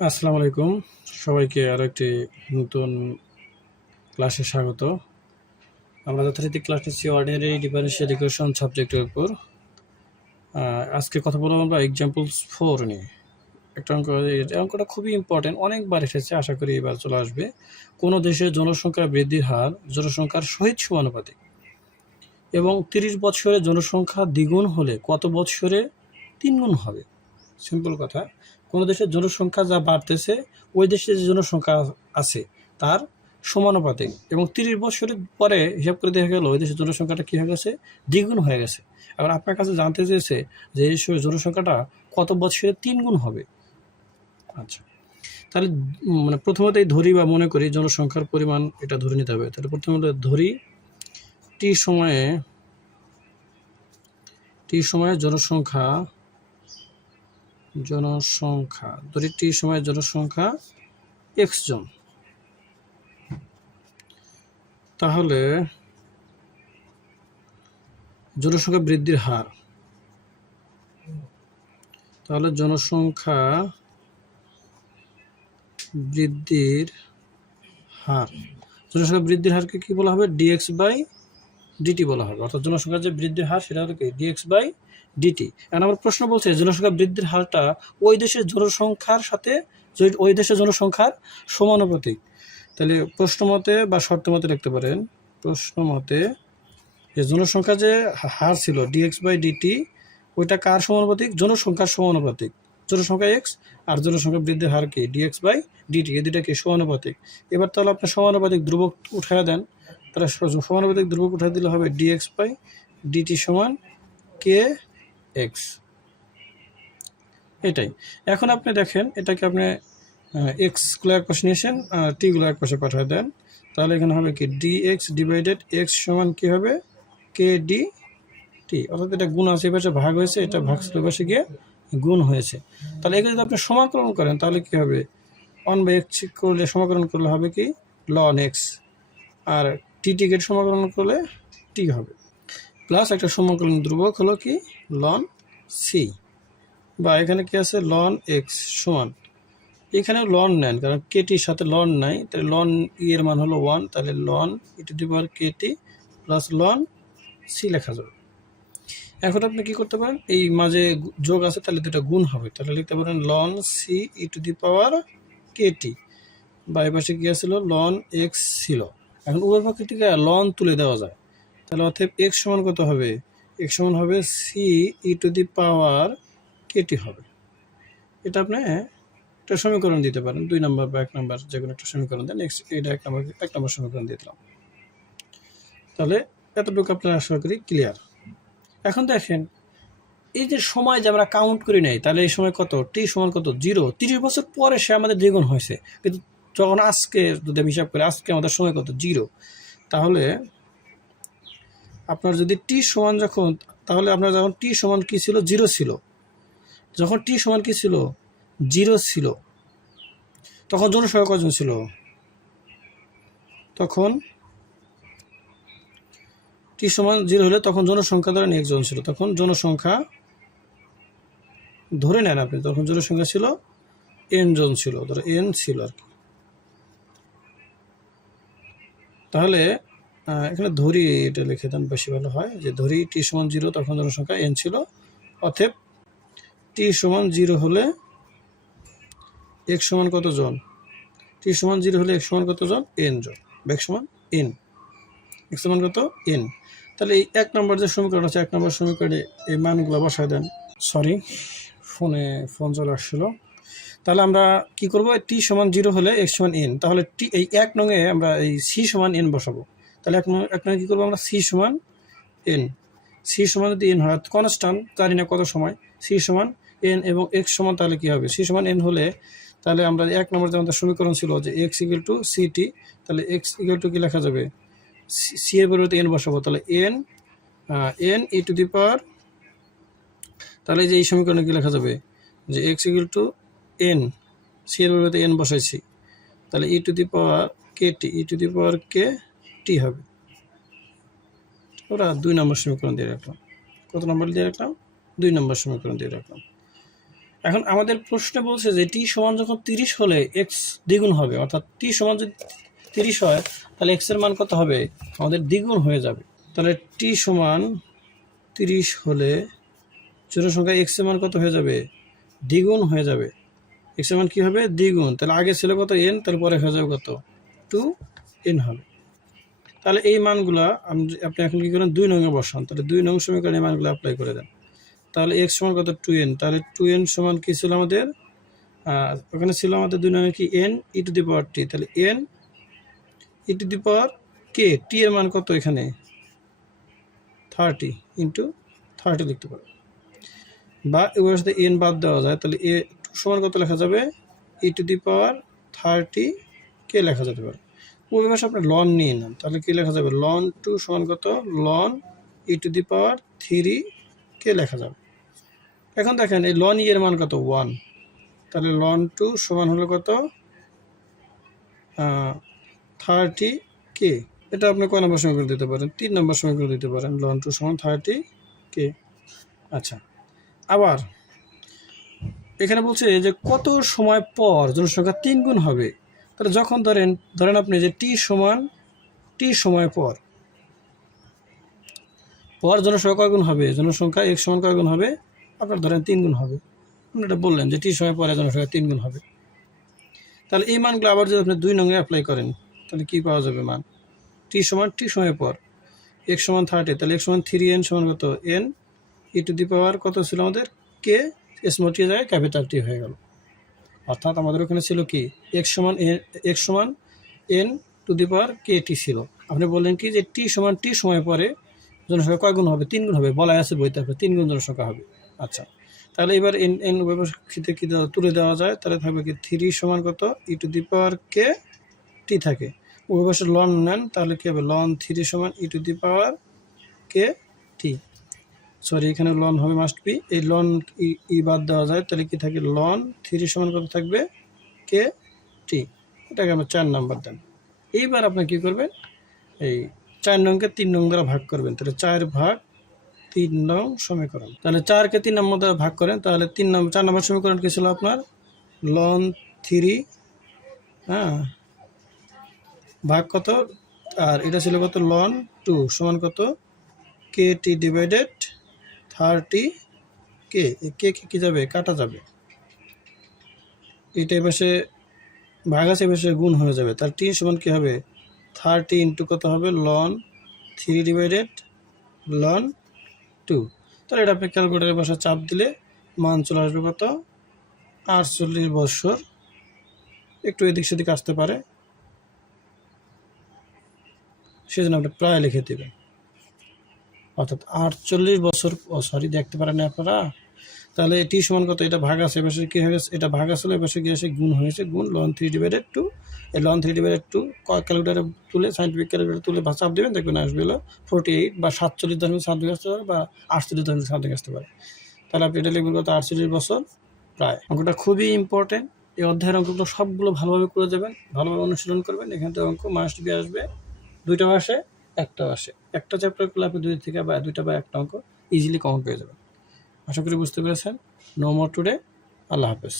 আসসালামু আলাইকুম। সবাইকে আরো একটি নতুন ক্লাসে স্বাগত। আমরা যথারীতি ক্লাস নিচ্ছি অর্ডিনারি ডিফারেন্সিয়াল ইকুয়েশন সাবজেক্টের উপর। আজকে কথা বলবো আমরা এক্সাম্পলস 4 নিয়ে। একটা অঙ্ক, এই অঙ্কটা খুবই ইম্পর্টেন্ট, অনেকবার এসেছে, আশা করি এবার চলে আসবে। কোনো দেশের জনসংখ্যা বৃদ্ধির হার জনসংখ্যার সহিত সমানুপাতিক এবং 30 বছরে জনসংখ্যা দ্বিগুণ হলে কত বছরে 3 গুণ হবে? সিম্পল কথা, কোনো দেশের জনসংখ্যা যা বাড়তেছে ওই দেশে যে জনসংখ্যা আছে তার সমানুপাতিক, এবং 30 বছরের পরে হিসাব করে দেখা গেল ওই দেশের জনসংখ্যাটা কী হয়ে গেছে, দ্বিগুণ হয়ে গেছে। এখন আপনার কাছে জানতে চেয়েছে যে এই জনসংখ্যাটা কত বছরে 3 গুণ হবে। আচ্ছা, তাহলে মানে প্রথমতেই ধরি বা মনে করি জনসংখ্যার পরিমাণ এটা ধরে নিতে হবে। তাহলে প্রথমত ধরি টি সময়ে জনসংখ্যা ধরি টি সময়ে জনসংখ্যা এক্স জন। তাহলে জনসংখ্যা বৃদ্ধির হার, জনসংখ্যা বৃদ্ধির হারকে কি বলা হবে? ডিএক্স বাই ডিটি বলা হবে। অর্থাৎ জনসংখ্যার যে বৃদ্ধির হার সেটা হলো কি ডিএক্স বাই ডিটি। এখন আমার প্রশ্ন বলছে জনসংখ্যা বৃদ্ধির হারটা ওই দেশের জনসংখ্যার সাথে ওই দেশের জনসংখ্যার সমানুপাতিক। তাহলে প্রশ্ন মতে বা শর্ত মতে লিখতে পারেন, প্রশ্ন মতে যে জনসংখ্যা যে হার ছিল ডিএক্স বাই ডিটি, ওইটা কার সমানুপাতিক? জনসংখ্যার সমানুপাতিক। জনসংখ্যা এক্স আর জনসংখ্যা বৃদ্ধির হার কি ডিএক্স বাই ডিটি, এই দুইটা কি সমানুপাতিক। এবার তাহলে আপনার সমানুপাতিক ধ্রুবক উঠায় দেন, তাহলে সমানুপাতিক ধ্রুবক উঠায় দিলে হবে ডিএক্স বাই ডিটি সমান কে এক্স। এটাই। এখন আপনি দেখেন এটাকে আপনি এক্সগুলো এক পাশে নিয়েছেন আর টিগুলো এক পাশে পাঠিয়ে দেন, তাহলে এখানে হবে কি ডিএক্স ডিভাইডেড এক্স সমান কি হবে? K D T. অর্থাৎ এটা গুণ আছে, এপাশে ভাগ হয়েছে, এটা ভাগ ছিল পাশে গিয়ে গুণ হয়েছে। তাহলে এগুলো যদি আপনি সমাকলন করেন তাহলে কি হবে? 1/x করলে সমাকলন করলে হবে কি লন এক্স, আর টিকে সমাকলন করলে টি হবে, প্লাস একটা সমাকলন ধ্রুবক হলো কি লন সি, বা এখানে কি আছে লন এক্স সমান, এখানে লন নেন কারণ কেটির সাথে লন নাই, তাহলে লন ই এর মান হলো 1, তাহলে ln e to the power kt plus ln c লেখা যাবে। এখন আপনি কি করতে পারেন, এই মাঝে যোগ আছে তাহলে দুটো গুণ হবে, তাহলে লিখতে পারেন ln c e to the power kt, বা এই পাশে কি আছিল লন এক্স ছিল। এখন উভয় পক্ষ থেকে লন তুলে দেওয়া যায়, তাহলে অতএব এক্স সমান কত হবে? এক্স সমান হবে c e to the power kt হবে। এটা আপনি একটা সমীকরণ দিতে পারেন, 2 নম্বর বা 1 নম্বর যে কোনো একটা সমীকরণ দেন। এটা 1 নম্বর সমীকরণ দিয়ে দিলাম। তাহলে এতটুকু আপনারা আশা করি ক্লিয়ার। এখন দেখেন এই যে সময় যে আমরা কাউন্ট করি নাই, তাহলে এই সময় কত? টি সমান কত? 0। 30 বছর পরে সে আমাদের দ্বিগুণ হয়েছে, কিন্তু যখন আজকে যদি আমি হিসাব করি আজকে আমাদের সময় কত? 0। তাহলে আপনার যদি টি সমান যখন, তাহলে আপনার যখন টি সমান কি ছিল? 0 ছিল। যখন টি সমান কি ছিল? 0 ছিল, তখন জনসংখ্যা কজন ছিল? তখন টি সমান 0 হলে তখন জনসংখ্যা ধরেন একজন ছিল, তখন জনসংখ্যা ধরে নেন আপনি, তখন জনসংখ্যা ছিল এন জন ছিল, ধরো এন ছিল আর কি। তাহলে এখানে ধরি এটা লিখে দেন বেশি ভালো হয়, যে ধরি টি সমান 0 তখন জনসংখ্যা এন ছিল, অতএব টি সমান 0 হলে এক্স সমান কত জন? টি সমান 0 হলে এক্স সমান কত জন? এন জন, এক্স সমান এন, এক্স সমান কত? এন। তাহলে এই 1 নম্বর যে সমীকরণ আছে, 1 নম্বর সমীকরণে এই মানগুলো বসায় দেন। সরি, ফোন চলে আসছিল। তাহলে আমরা কি করব? টি সমান 0 হলে এক্স সমান এন, তাহলে টি এই 1 নঙে আমরা এই সি সমান এন বসাবো। তাহলে 1 নঙে কী করবো আমরা? সি সমান এন। সি সমান যদি এন হয়, কনস্ট্যান্ট জানি না কত সময়, সি সমান এন এবং এক্স সমান, তাহলে কী হবে? সি সমান এন হলে তাহলে আমরা 1 নম্বর যে আমাদের সমীকরণ ছিল যে এক্স ইকুয়াল টু সিটি, তাহলে এক্স ইকুয়াল টু কী লেখা যাবে? সি এর পরিবর্তে এন বসাবো, তাহলে এন ই টু দি পাওয়ার, তাহলে যে এই সমীকরণে কী লেখা যাবে? যে x equal to n, c এর পরিবর্তে এন বসাইছি, তাহলে ই to the power k T, E to the power k টি হবে। ওরা 2 নম্বর সমীকরণ দিয়ে রাখলাম। কত নম্বর দিয়ে রাখলাম? 2 নম্বর সমীকরণ দিয়ে রাখলাম। এখন আমাদের প্রশ্নে বলছে যে টি সমান যখন 30 হলে এক্স দ্বিগুণ হবে, অর্থাৎ টি সমান যদি 30 হয় তাহলে এক্স এর মান কত হবে, আমাদের দ্বিগুণ হয়ে যাবে। তাহলে টি সমান 30 হলে জোড় সংখ্যা এক্স এর মান কত হয়ে যাবে, দ্বিগুণ হয়ে যাবে। এক্স এর মান কী হবে, দ্বিগুণ। তাহলে আগে ছিল কত এন, তারপরে হয়ে যাবে কত 2n হবে। তাহলে এই মানগুলো আপনি এখন কী করেন, 2 নংয়ে বসান। তাহলে 2 নং সমীকরণে এই মানগুলো অ্যাপ্লাই করে দেন। তাহলে এক্স সমান কত 2n, তাহলে 2n সমান কী ছিল আমাদের, ওখানে ছিল আমাদের 2 নংয়ে কি n ই টু দি পাওয়ার টি। তাহলে n E to the power k, টি এর মান কত এখানে 30 ইন্টু 30 লিখতে পারো, বা এগুলোর সাথে n বাদ দেওয়া যায়। তাহলে এ সমান কত লেখা যাবে, ই টু দি পাওয়ার 30 কে লেখা যেতে পারে। ওই ভাষা আপনি লন নিয়ে নেন, তাহলে কি লেখা যাবে, লন 2 সমান কত, লন ই টু দি পাওয়ার 3 কে লেখা যাবে। এখন দেখেন এই লন ই এর মান কত 1, তাহলে লন 2 সমান হলো কত 30 কে। এটা আপনি কয় নম্বর সমীকরণ দিতে পারেন, 3 নম্বর সমীকরণ দিতে পারেন, লন 2 সমান 30 কে। আচ্ছা, আবার এখানে বলছে যে কত সময় পর জনসংখ্যা 3 গুণ হবে। তাহলে যখন ধরেন আপনি যে টি সময় পর জনসংখ্যা কয় গুণ হবে, জনসংখ্যা এক সমান কয় গুণ হবে, আপনার ধরেন 3 গুণ হবে। আপনি এটা বললেন যে টি সময় পরে জনসংখ্যা 3 গুণ হবে। তাহলে এই মানগুলো আবার যদি আপনি 2 নংয়ে অ্যাপ্লাই করেন তাহলে কি পাওয়া যাবে মান, টি সময় পর এক সমান 30, তাহলে এক সমান 3n সমান কত n ই টু দি পাওয়ার কত ছিল আমাদের কে, স্মল টি জায়গায় ক্যাপিটাল টি হয়ে গেল। অর্থাৎ আমাদের ওখানে ছিল কি x সমান n two the power k টি ছিল। আপনি বললেন কি যে টি সময় পরে জনসংখ্যা কয় গুণ হবে, 3 গুণ হবে, বলা আছে বইতে, 3 গুণ জনসংখ্যা হবে। আচ্ছা, তাহলে এবার n ব্যবস্থিতে কি তুলে দেওয়া যায়, তাহলে থাকবে কি 3 সমান কত ই টু দি পাওয়ার কে টি থাকে, ওই পাশে লন নেন, তাহলে কি হবে লন 3 সমান e to the power k t. Sorry, এখানে লন হবে মাস্ট বি, এই লন ই বাদ দেওয়া যায়, তাহলে কি থাকে লন 3 সমান কত থাকবে কে টি। এটাকে আমরা 4 নাম্বার দেন। এইবার আপনি কি করবেন, এই 4 নংকে 3 নং দ্বারা ভাগ করবেন, তাহলে 4 ভাগ 3 নং সমীকরণ। তাহলে 4কে 3 নম্বর দ্বারা ভাগ করেন, তাহলে 4 নম্বর সমীকরণ কি ছিল আপনার, লন 3 ভাগ কত, আর এটা ছিল কত লন 2 সমান কত কে টি ডিভাইডেড 30 কে। কে কি যাবে, কাটা যাবে, এটা এপাশে ভাগ আছে এপাশে গুণ হয়ে যাবে। তার টি সমান কি হবে 30 ইন্টু কত হবে লন 3 ডিভাইডেড লন 2। তাহলে এটা আপনি ক্যালকুলেটারের বাসা চাপ দিলে মান চলে আসবে কত 48 বছর, একটু এদিক সেদিক আসতে পারে, সেজন্য আপনি প্রায় লিখে দেবেন। অর্থাৎ 48 বছর, সরি দেখতে পারেন আপনারা। তাহলে টি সমান কত, এটা ভাগ আছে এপাশে কী হয়ে গেছে, এটা ভাগ আসলে এপাশে গিয়ে এসে গুণ হয়েছে, গুণ লন 3 ডিভাইডেড 2। এই লন 3 ডিভাইডেড 2 ক্যালকুলেটারে তুলে, সাইন্টিফিক ক্যালকুলেটারে তুলে চাপ দেবেন, দেখবেন আসবে হলো 48 বা 47.7 আসতে পারে, বা 48.7 আসতে পারে। তাহলে আপনি এটা লিখবেন কত 48 বছর প্রায়। অঙ্কটা খুবই ইম্পর্টেন্ট, এই অধ্যায়ের অঙ্কগুলো সবগুলো ভালোভাবে করে দেবেন, ভালোভাবে অনুশীলন করবেন। এখান থেকে অঙ্ক মাস্ট বি আসবে, 2টা আসে, 1টাও আসে। একটা চ্যাপ্টার করলে আপনি 2 থেকে বা 2টা বা 1টা অঙ্ক ইজিলি কমন পেয়ে যাবেন। আশা করি বুঝতে পেরেছেন। No more today. আল্লাহ হাফেজ।